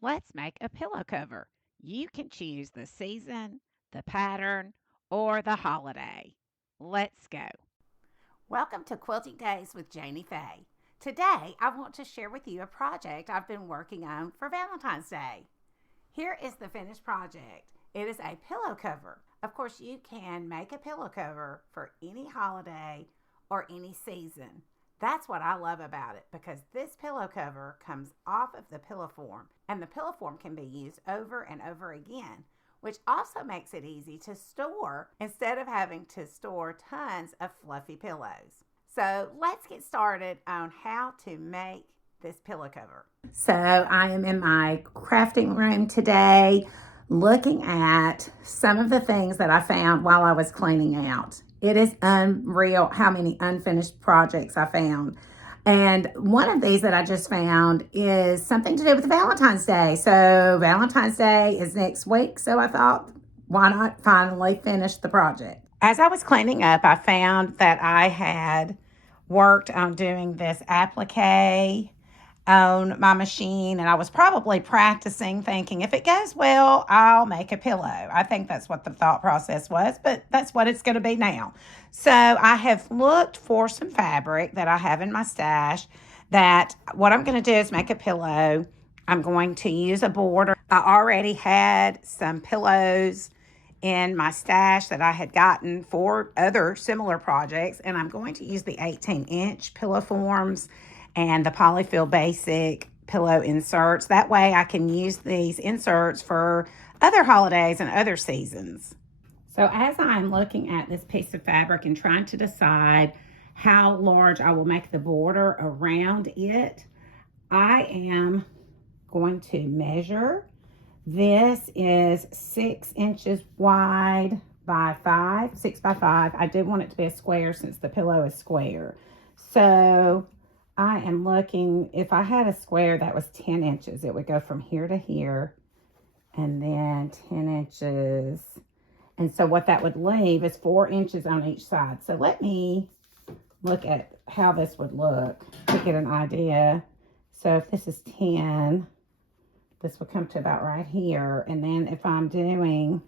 Let's make a pillow cover. You can choose the season, the pattern, or the holiday. Let's go. Welcome to Quilting Days with Janie Faye. Today, I want to share with you a project I've been working on for Valentine's Day. Here is the finished project. It is a pillow cover. Of course, you can make a pillow cover for any holiday or any season. That's what I love about it because this pillow cover comes off of the pillow form and the pillow form can be used over and over again, which also makes it easy to store instead of having to store tons of fluffy pillows. So let's get started on how to make this pillow cover. So I am in my crafting room today looking at some of the things that I found while I was cleaning out. It is unreal how many unfinished projects I found. And one of these that I just found is something to do with Valentine's Day. So Valentine's Day is next week. So I thought, why not finally finish the project? As I was cleaning up, I found that I had worked on doing this applique on my machine, and I was probably practicing thinking if it goes well, I'll make a pillow. I think that's what the thought process was, but that's what it's going to be now. So I have looked for some fabric that I have in my stash that what I'm going to do is make a pillow. I'm going to use a border. I already had some pillows in my stash that I had gotten for other similar projects, and I'm going to use the 18-inch pillow forms and the Polyfill Basic pillow inserts. That way I can use these inserts for other holidays and other seasons. So as I'm looking at this piece of fabric and trying to decide how large I will make the border around it, I am going to measure. This is 6 inches wide by 6 by 5. I did want it to be a square since the pillow is square. So I am looking, if I had a square that was 10 inches, it would go from here to here and then 10 inches. And so what that would leave is 4 inches on each side. So let me look at how this would look to get an idea. So if this is 10, this would come to about right here. And then if I'm doing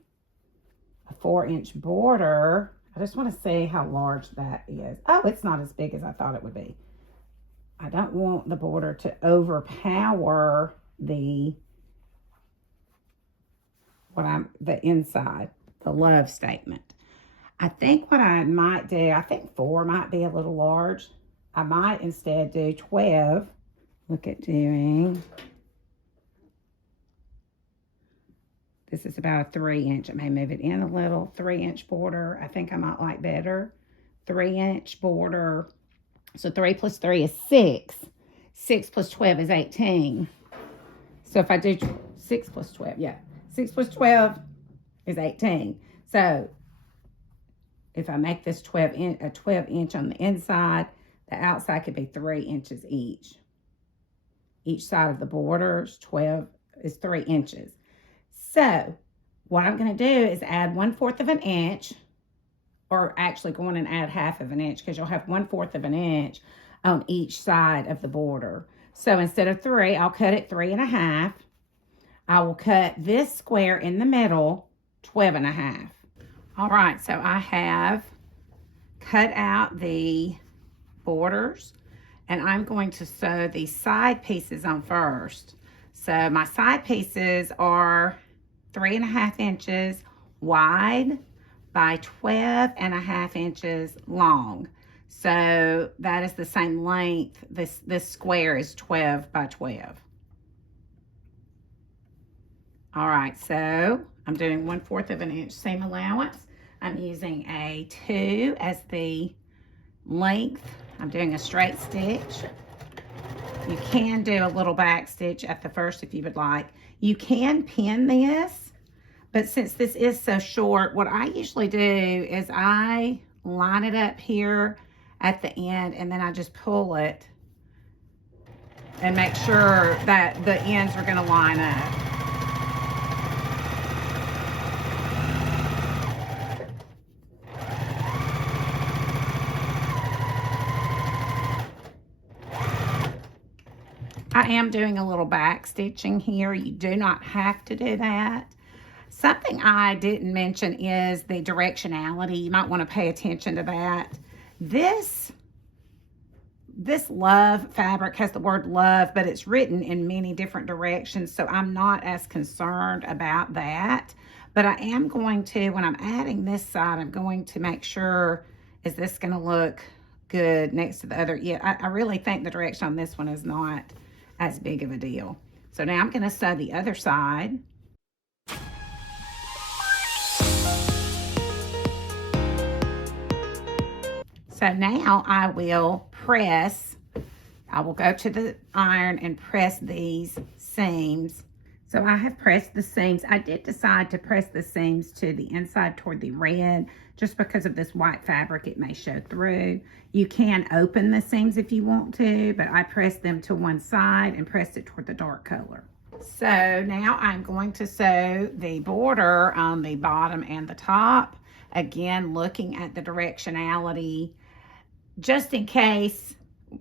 a 4-inch border, I just want to see how large that is. Oh, it's not as big as I thought it would be. I don't want the border to overpower the inside, the love statement. I think what I might do, I think 4 might be a little large. I might instead do 12. Look at doing, this is about a 3-inch. I may move it in a little. 3-inch border, I think I might like better. 3-inch border. So 3 plus 3 is 6. 6 plus 12 is 18. So if I do 6 plus 12, yeah. 6 plus 12 is 18. So if I make this 12 inch on the inside, the outside could be 3 inches each. Each side of the borders, 12 is 3 inches. So what I'm going to do is add 1/4 of an inch, or actually go on and add 1/2 of an inch because you'll have 1/4 of an inch on each side of the border. So instead of 3, I'll cut it 3 1/2. I will cut this square in the middle 12 1/2. All right, so I have cut out the borders and I'm going to sew the side pieces on first. So my side pieces are 3 1/2 inches wide by 12 1/2 inches long. So that is the same length. This square is 12 by 12. All right, so I'm doing 1/4 of an inch seam allowance. I'm using a 2 as the length. I'm doing a straight stitch. You can do a little back stitch at the first if you would like. You can pin this, but since this is so short, what I usually do is I line it up here at the end and then I just pull it and make sure that the ends are going to line up. I am doing a little back stitching here. You do not have to do that. Something I didn't mention is the directionality. You might want to pay attention to that. This love fabric has the word love, but it's written in many different directions, so I'm not as concerned about that. But I am going to, when I'm adding this side, I'm going to make sure, is this going to look good next to the other? Yeah, I really think the direction on this one is not as big of a deal. So now I'm going to sew the other side. So now I will press, I will go to the iron and press these seams. So I have pressed the seams. I did decide to press the seams to the inside toward the red, just because of this white fabric, it may show through. You can open the seams if you want to, but I pressed them to one side and pressed it toward the dark color. So now I'm going to sew the border on the bottom and the top. Again, looking at the directionality, just in case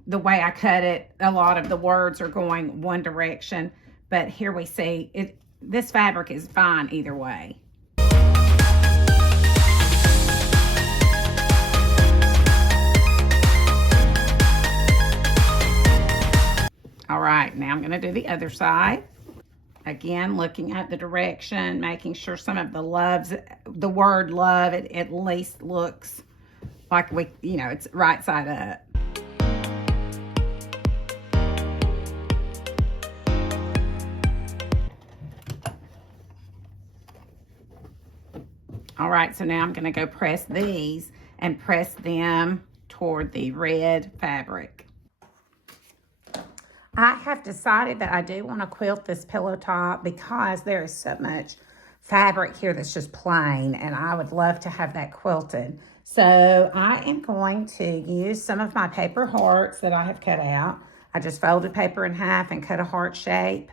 the way I cut it, a lot of the words are going one direction, but here we see it. This fabric is fine either way. All right, now I'm going to do the other side. Again, looking at the direction, making sure some of the loves, the word love, it at least looks like it's right side up. All right, so now I'm going to go press these and press them toward the red fabric. I have decided that I do want to quilt this pillow top because there is so much fabric here that's just plain, and I would love to have that quilted. So I am going to use some of my paper hearts that I have cut out. I just folded paper in half and cut a heart shape.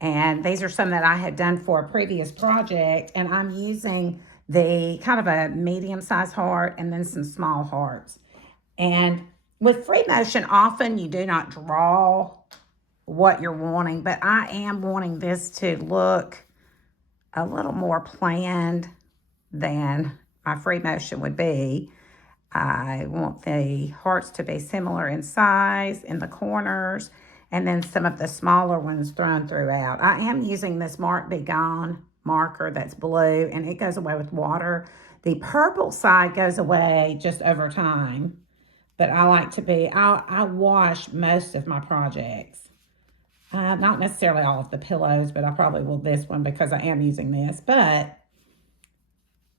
And these are some that I had done for a previous project, and I'm using the kind of a medium-sized heart and then some small hearts. And with free motion, often you do not draw what you're wanting, but I am wanting this to look a little more planned than my free motion would be. I want the hearts to be similar in size in the corners, and then some of the smaller ones thrown throughout. I am using this Mark Be Gone marker that's blue, and it goes away with water. The purple side goes away just over time, but I like to be, I wash most of my projects. Not necessarily all of the pillows, but I probably will this one because I am using this. But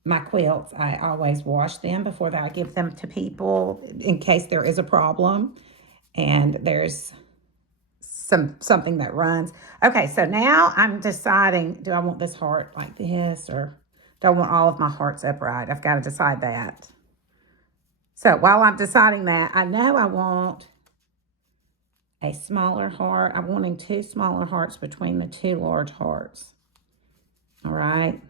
my quilts, I always wash them before I give them to people in case there is a problem and there's something that runs. Okay, so now I'm deciding, do I want this heart like this, or do I want all of my hearts upright? I've got to decide that. So while I'm deciding that, I know I want a smaller heart. I'm wanting 2 smaller hearts between the 2 large hearts. All right.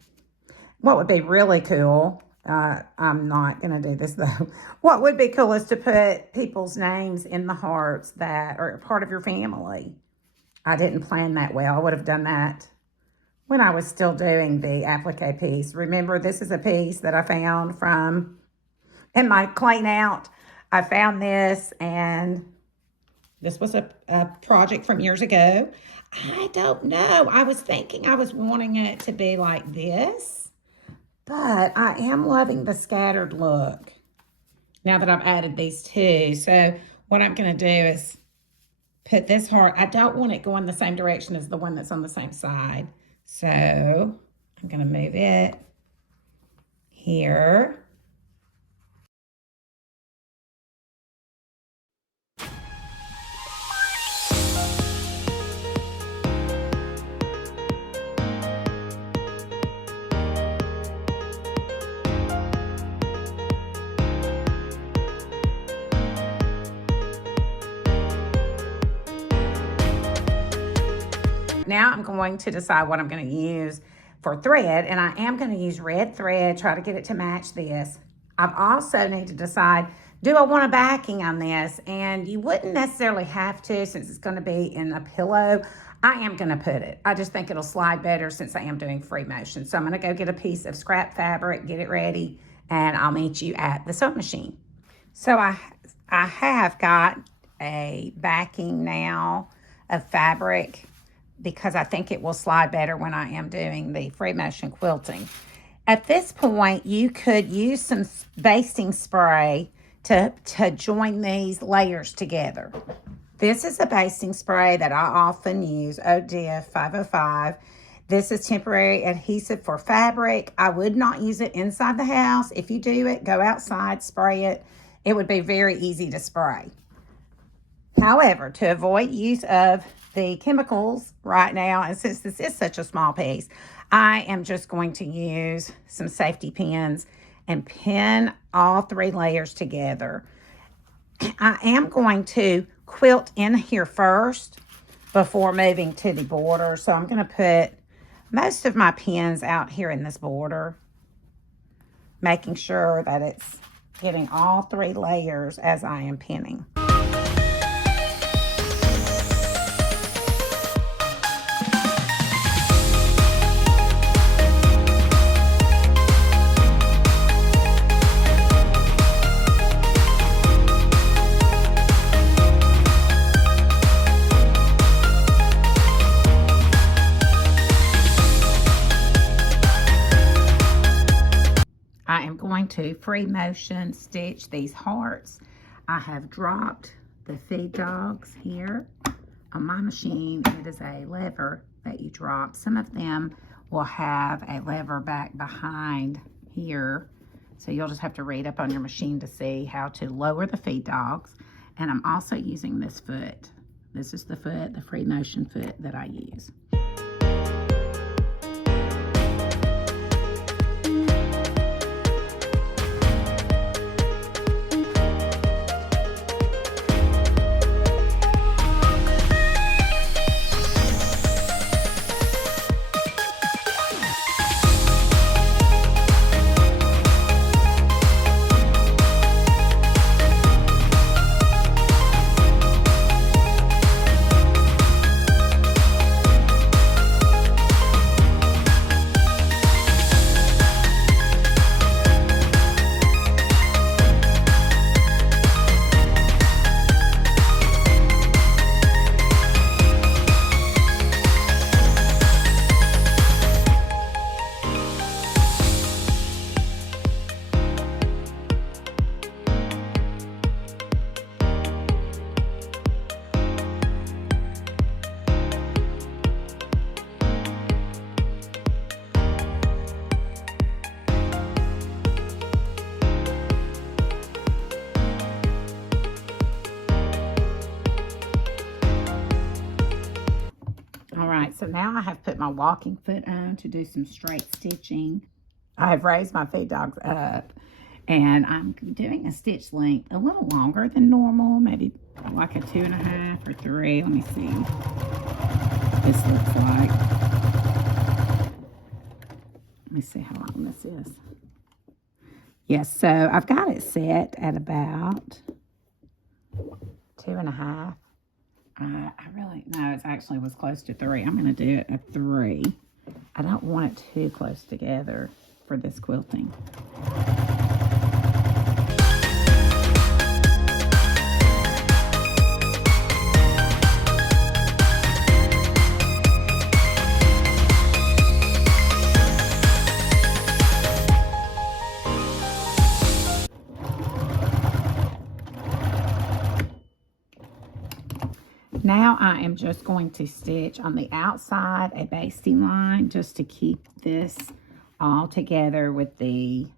What would be really cool, I'm not going to do this though. What would be cool is to put people's names in the hearts that are part of your family. I didn't plan that well. I would have done that when I was still doing the applique piece. Remember, this is a piece that I found from in my clean out. I found this, and this was a project from years ago. I don't know. I was thinking I was wanting it to be like this, but I am loving the scattered look now that I've added these 2. So what I'm going to do is put this heart. I don't want it going the same direction as the one that's on the same side. So I'm going to move it here. Now I'm going to decide what I'm going to use for thread, and I am going to use red thread, try to get it to match this. I also need to decide do I want a backing on this? And you wouldn't necessarily have to, since it's going to be in a pillow. I am going to put it. I just think it'll slide better since I am doing free motion. So I'm going to go get a piece of scrap fabric, get it ready, and I'll meet you at the sewing machine. So I have got a backing now of fabric because I think it will slide better when I am doing the free motion quilting. At this point, you could use some basting spray to join these layers together. This is a basting spray that I often use, ODF 505. This is temporary adhesive for fabric. I would not use it inside the house. If you do it, go outside, spray it. It would be very easy to spray. However, to avoid use of the chemicals right now, and since this is such a small piece, I am just going to use some safety pins and pin all 3 layers together. I am going to quilt in here first before moving to the border. So I'm going to put most of my pins out here in this border, making sure that it's getting all 3 layers as I am pinning. I am going to free motion stitch these hearts. I have dropped the feed dogs here on my machine. It is a lever that you drop. Some of them will have a lever back behind here, so you'll just have to read up on your machine to see how to lower the feed dogs. And I'm also using this foot. This is the foot, the free motion foot that I use. So now I have put my walking foot on to do some straight stitching. I have raised my feed dogs up, and I'm doing a stitch length a little longer than normal, maybe like a 2.5 or 3. Let me see what this looks like. Let me see how long this is. Yes, so I've got it set at about 2.5. I really, no, it actually was close to 3. I'm going to do it at 3. I don't want it too close together for this quilting. Now I am just going to stitch on the outside a basting line just to keep this all together with the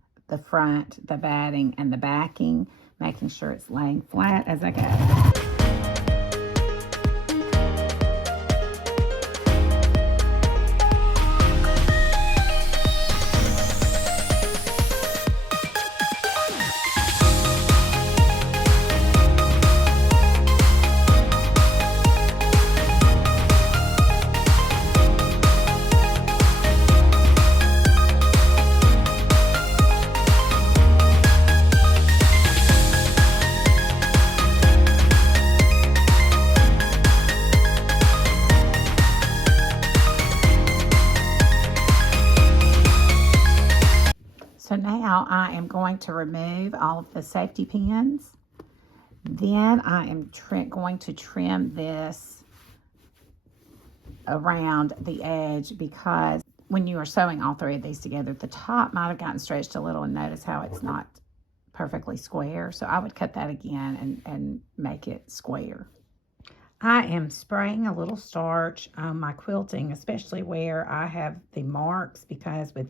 front, the batting, and the backing, making sure it's laying flat as I go. So now I am going to remove all of the safety pins. Then I am going to trim this around the edge, because when you are sewing all three of these together, the top might have gotten stretched a little, and notice how it's not perfectly square. So I would cut that again and make it square. I am spraying a little starch on my quilting, especially where I have the marks, because with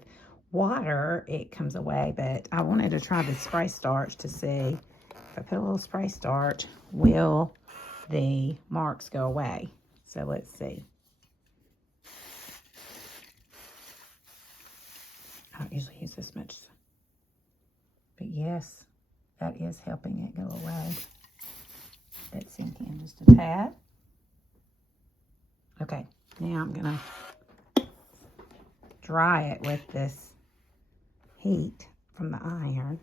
water it comes away. But I wanted to try the spray starch to see if I put a little spray starch, will the marks go away? So let's see. I don't usually use this much, but yes, that is helping it go away. Let sink in just a tad. Okay, now I'm gonna dry it with this heat from the iron.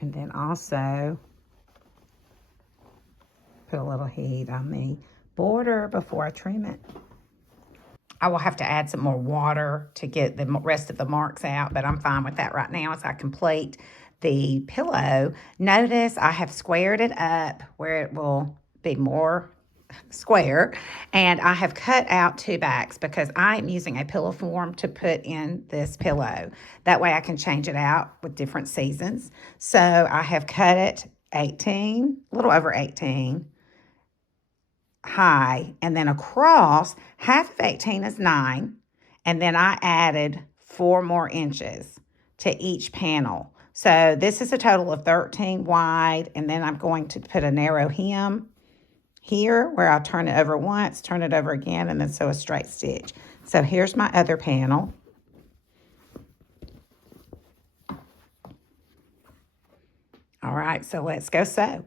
And then also put a little heat on the border before I trim it. I will have to add some more water to get the rest of the marks out, but I'm fine with that right now as I complete the pillow. Notice I have squared it up where it will be more square, and I have cut out 2 backs because I am using a pillow form to put in this pillow. That way I can change it out with different seasons. So I have cut it 18, a little over 18 high, and then across, half of 18 is 9, and then I added 4 more inches to each panel. So this is a total of 13 wide, and then I'm going to put a narrow hem here where I'll turn it over once, turn it over again, and then sew a straight stitch. So here's my other panel. All right, so let's go sew.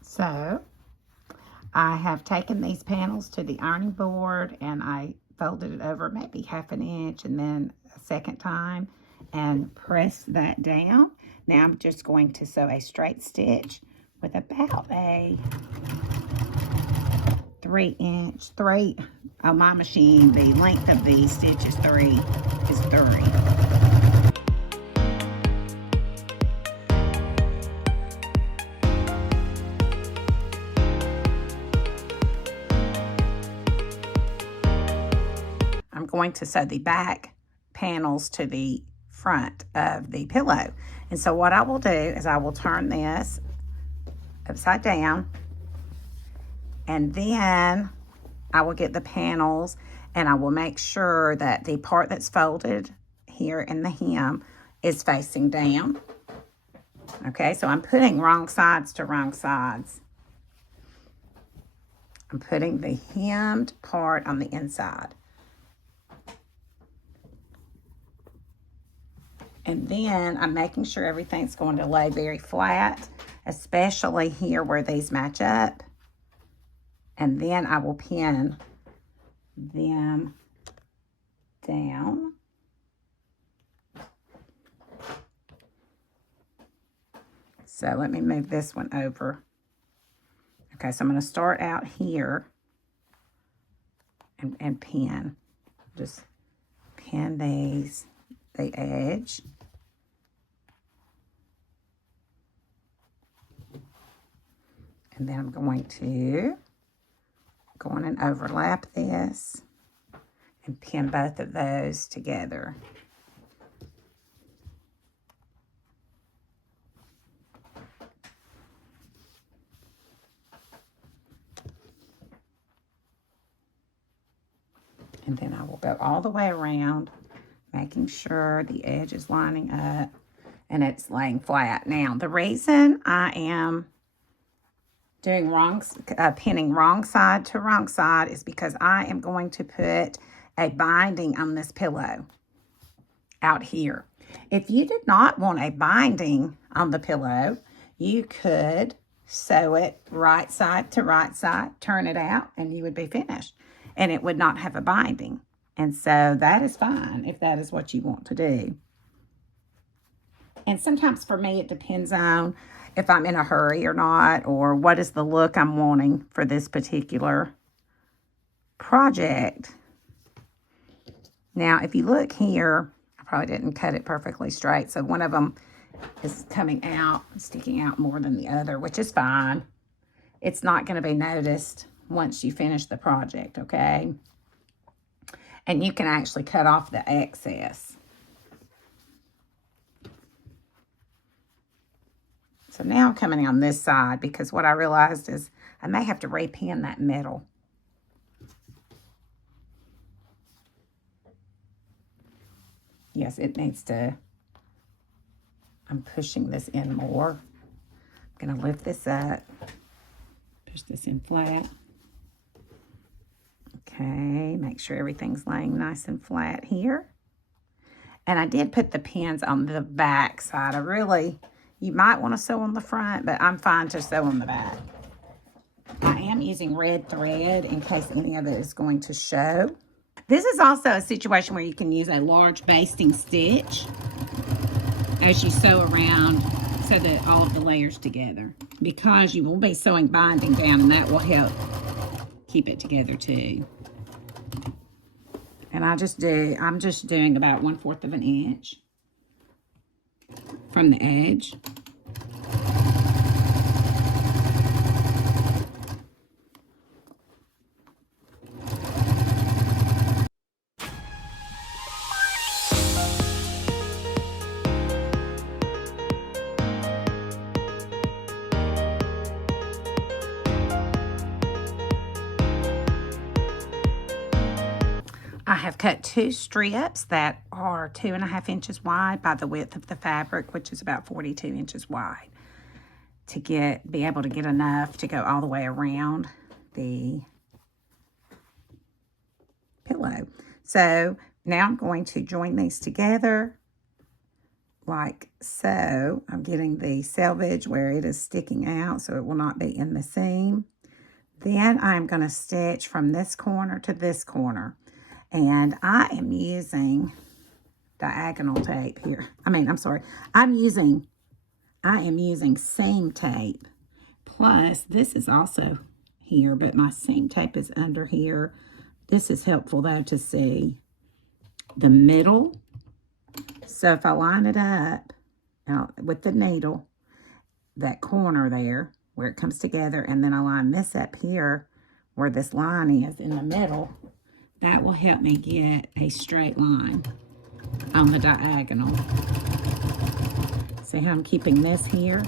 So I have taken these panels to the ironing board, and I folded it over maybe half an inch and then a second time and pressed that down. Now I'm just going to sew a straight stitch with about a 3 on my machine. The length of the stitch is 3. I'm going to sew the back panels to the front of the pillow. And so what I will do is I will turn this upside down, and then I will get the panels, and I will make sure that the part that's folded here in the hem is facing down. Okay, so I'm putting wrong sides to wrong sides. I'm putting the hemmed part on the inside. And then I'm making sure everything's going to lay very flat, especially here where these match up. And then I will pin them down. So let me move this one over. Okay, so I'm going to start out here and pin. Just pin these, the edge. And then I'm going to go on and overlap this and pin both of those together. And then I will go all the way around, making sure the edge is lining up and it's laying flat. Now, the reason I am doing pinning wrong side to wrong side is because I am going to put a binding on this pillow out here. If you did not want a binding on the pillow, you could sew it right side to right side, turn it out, and you would be finished. And it would not have a binding. And so that is fine if that is what you want to do. And sometimes for me, it depends on if I'm in a hurry or not, or what is the look I'm wanting for this particular project. Now, if you look here, I probably didn't cut it perfectly straight, so one of them is coming out, sticking out more than the other, which is fine. It's not going to be noticed once you finish the project, okay? And you can actually cut off the excess. So now I'm coming on this side because what I realized is I may have to repin that middle. Yes, it needs to, I'm pushing this in more. I'm going to lift this up, push this in flat. Okay, make sure everything's laying nice and flat here. And I did put the pins on the back side. You might want to sew on the front, but I'm fine to sew on the back. I am using red thread in case any of it is going to show. This is also a situation where you can use a large basting stitch as you sew around so that all of the layers together, because you will be sewing binding down and that will help keep it together too. And I'm just doing about 1/4 of an inch from the edge. I have cut 2 strips that are 2.5 inches wide by the width of the fabric, which is about 42 inches wide, to be able to get enough to go all the way around the pillow. So now I'm going to join these together like so. I'm getting the selvage where it is sticking out so it will not be in the seam. Then I'm going to stitch from this corner to this corner. And I am using diagonal tape here. I am using seam tape. Plus, this is also here, but my seam tape is under here. This is helpful, though, to see the middle. So if I line it up with the needle, that corner there, where it comes together, and then I line this up here, where this line is in the middle, that will help me get a straight line on the diagonal. See how I'm keeping this here?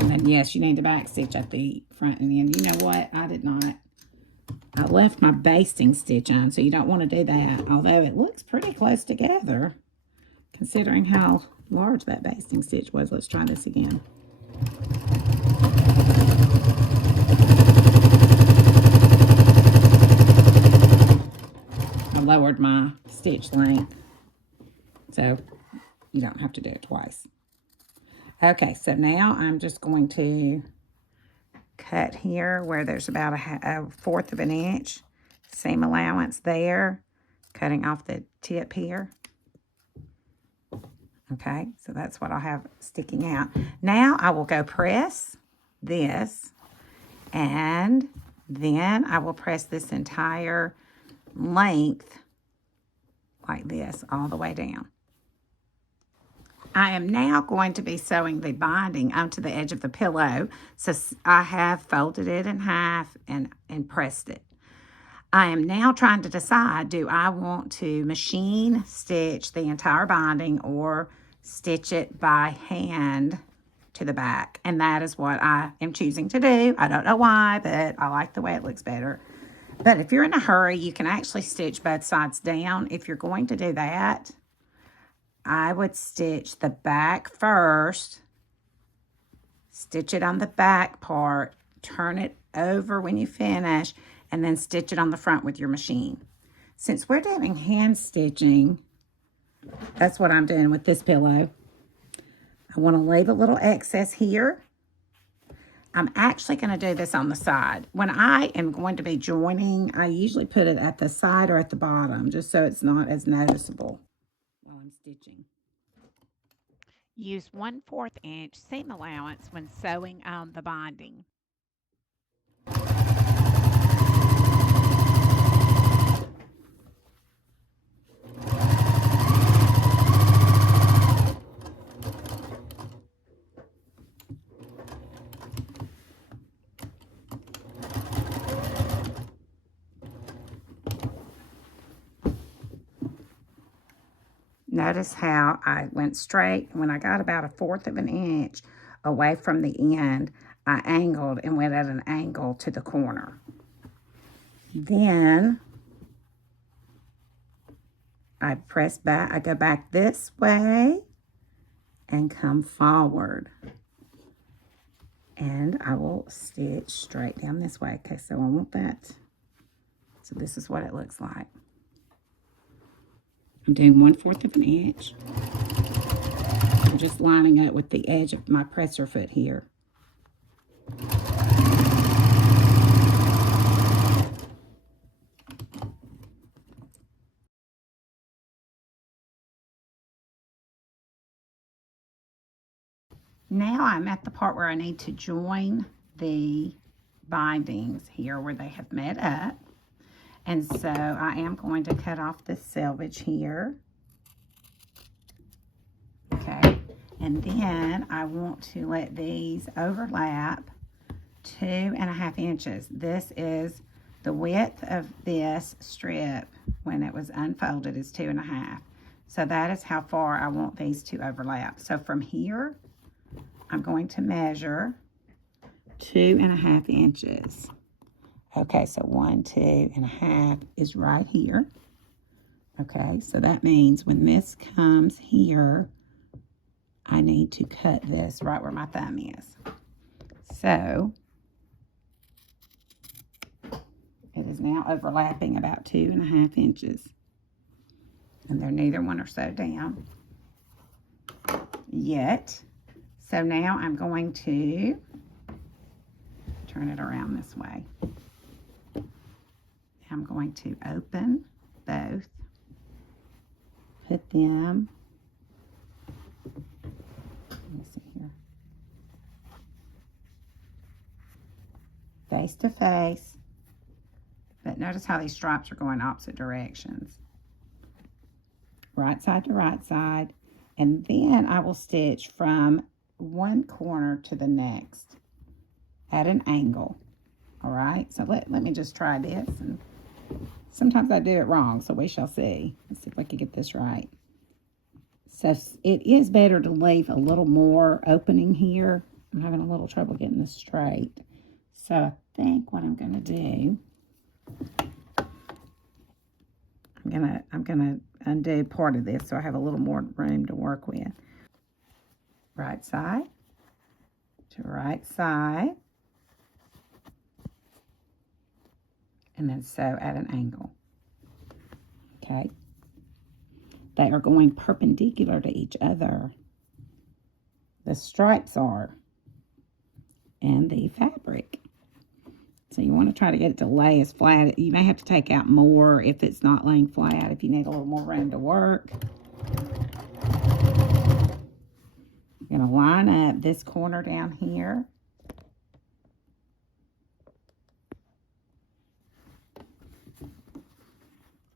And then, yes, you need to back stitch at the front and end. You know what? I left my basting stitch on, so you don't want to do that. Although it looks pretty close together, considering how large that basting stitch was. Let's try this again. I lowered my stitch length, so you don't have to do it twice. Okay, so now I'm just going to cut here where there's about a 1/4 of an inch seam allowance there, cutting off the tip here. Okay, so that's what I have sticking out. Now I will go press this, and then I will press this entire length like this all the way down. I am now going to be sewing the binding onto the edge of the pillow. So I have folded it in half and pressed it. I am now trying to decide, do I want to machine stitch the entire binding or stitch it by hand to the back? And that is what I am choosing to do. I don't know why, but I like the way it looks better. But if you're in a hurry, you can actually stitch both sides down. If you're going to do that, I would stitch the back first, stitch it on the back part, turn it over when you finish, and then stitch it on the front with your machine. Since we're doing hand stitching, that's what I'm doing with this pillow. I want to leave a little excess here. I'm actually going to do this on the side. When I am going to be joining, I usually put it at the side or at the bottom, just so it's not as noticeable while I'm stitching. Use 1/4 inch seam allowance when sewing on the binding. notice how I went straight. When I got about 1/4 of an inch away from the end, I angled and went at an angle to the corner. Then I press back, I go back this way and come forward. And I will stitch straight down this way. Okay, so I want that. So this is what it looks like. I'm doing 1/4 of an inch. I'm just lining up with the edge of my presser foot here. Now I'm at the part where I need to join the bindings here where they have met up. And so I am going to cut off this selvage here. Okay. And then I want to let these overlap 2.5 inches. This is the width of this strip when it was unfolded is 2.5. So that is how far I want these to overlap. So from here, I'm going to measure 2.5 inches. Okay, so 1, 2.5 is right here. Okay, so that means when this comes here, I need to cut this right where my thumb is. So it is now overlapping about 2.5 inches. And they're neither one are sewed down yet. So now I'm going to turn it around this way. I'm going to open both, put them, let me see here, face to face, but notice how these stripes are going opposite directions. Right side to right side, and then I will stitch from one corner to the next at an angle. All right, so let me just try this, and sometimes I do it wrong, so we shall see. Let's see if I can get this right. So it is better to leave a little more opening here. I'm having a little trouble getting this straight. So I think what I'm going to do, I'm gonna undo part of this so I have a little more room to work with. Right side to right side. And then sew at an angle. Okay. They are going perpendicular to each other. The stripes are. And the fabric. So you want to try to get it to lay as flat. You may have to take out more if it's not laying flat, if you need a little more room to work. You're going to line up this corner down here.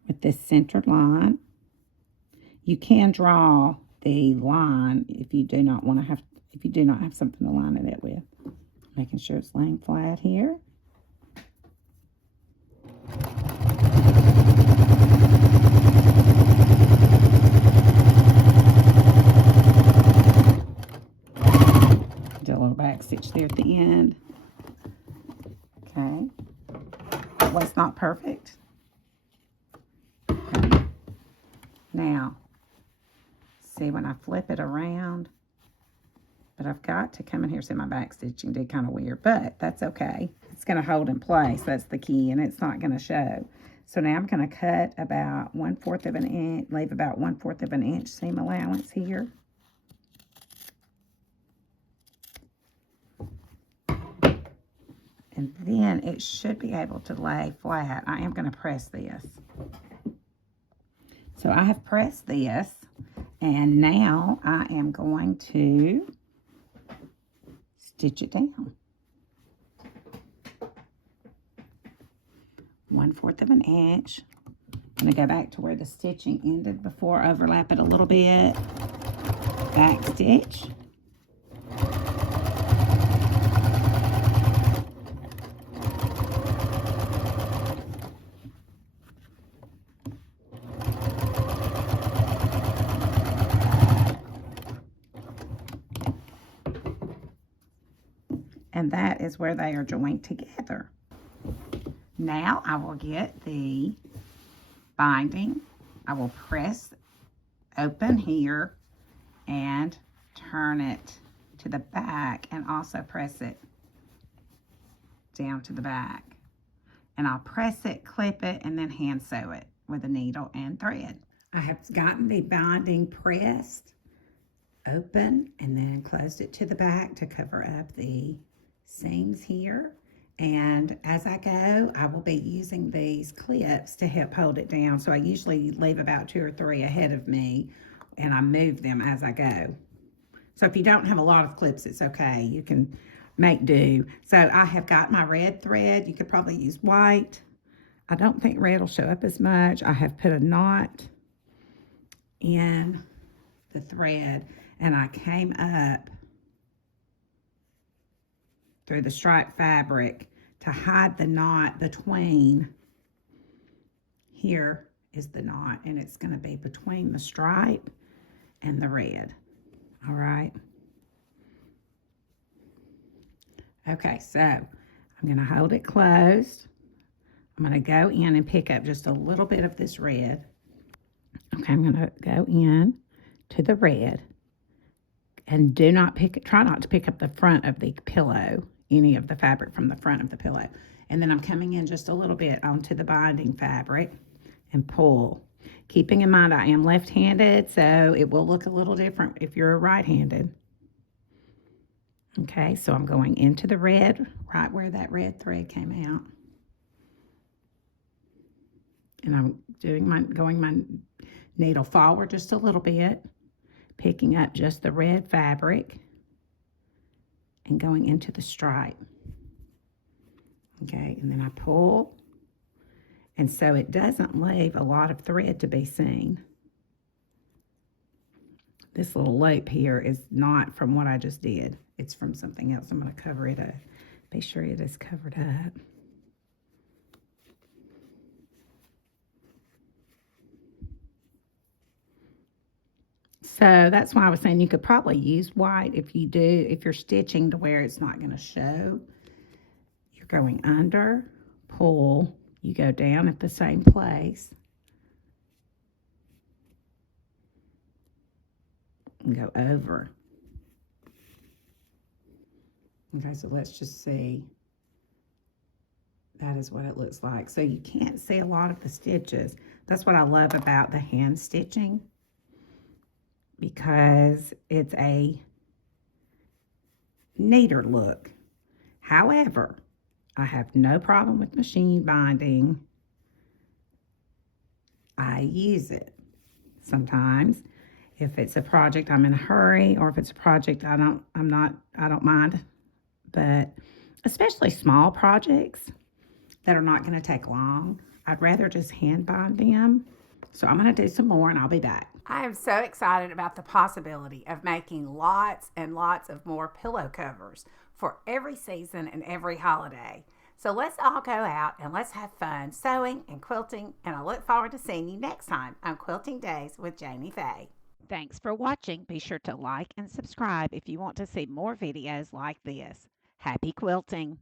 With this centered line. You can draw the line if you do not have something to line it with. Making sure it's laying flat here. Do a little back stitch there at the end. Okay. That was not perfect. Okay. Now, see when I flip it around, but I've got to come in here. See, my back stitching did kind of weird, but that's okay. It's going to hold in place. That's the key, and it's not going to show. So now I'm going to cut about 1/4 of an inch, leave about 1/4 of an inch seam allowance here. And then it should be able to lay flat. I am going to press this. So I have pressed this, and now I am going to stitch it down. 1/4 of an inch. I'm going to go back to where the stitching ended before, overlap it a little bit. Back stitch. and that is where they are joined together. Now I will get the binding. I will press open here and turn it to the back, and also press it down to the back. And I'll press it, clip it, and then hand sew it with a needle and thread. I have gotten the binding pressed open and then closed it to the back to cover up the seams here. And as I go, I will be using these clips to help hold it down. So I usually leave about 2 or 3 ahead of me, and I move them as I go. So if you don't have a lot of clips, it's okay. You can make do. So I have got my red thread. You could probably use white. I don't think red will show up as much. I have put a knot in the thread, and I came up through the striped fabric to hide the knot between. Here is the knot, and it's going to be between the stripe and the red. All right. Okay, so I'm going to hold it closed. I'm going to go in and pick up just a little bit of this red. Okay, I'm going to go in to the red, and try not to pick up the front of the pillow, any of the fabric from the front of the pillow. And then I'm coming in just a little bit onto the binding fabric and pull. Keeping in mind I am left-handed, so it will look a little different if you're right-handed. Okay, so I'm going into the red, right where that red thread came out. And I'm going my needle forward just a little bit, picking up just the red fabric and going into the stripe. Okay, and then I pull. And so it doesn't leave a lot of thread to be seen. This little loop here is not from what I just did. It's from something else. I'm going to cover it up. Be sure it is covered up. So that's why I was saying you could probably use white if you're stitching to where it's not going to show. You're going under, pull, you go down at the same place, and go over. Okay, so let's just see. That is what it looks like. So you can't see a lot of the stitches. That's what I love about the hand stitching, because it's a neater look. However, I have no problem with machine binding. I use it sometimes if it's a project I'm in a hurry, or if it's a project I don't mind. But especially small projects that are not going to take long, I'd rather just hand bind them. So I'm going to do some more, and I'll be back. I am so excited about the possibility of making lots and lots of more pillow covers for every season and every holiday. So let's all go out and let's have fun sewing and quilting, and I look forward to seeing you next time on Quilting Days with Janie Faye. Thanks for watching. Be sure to like and subscribe if you want to see more videos like this. Happy quilting!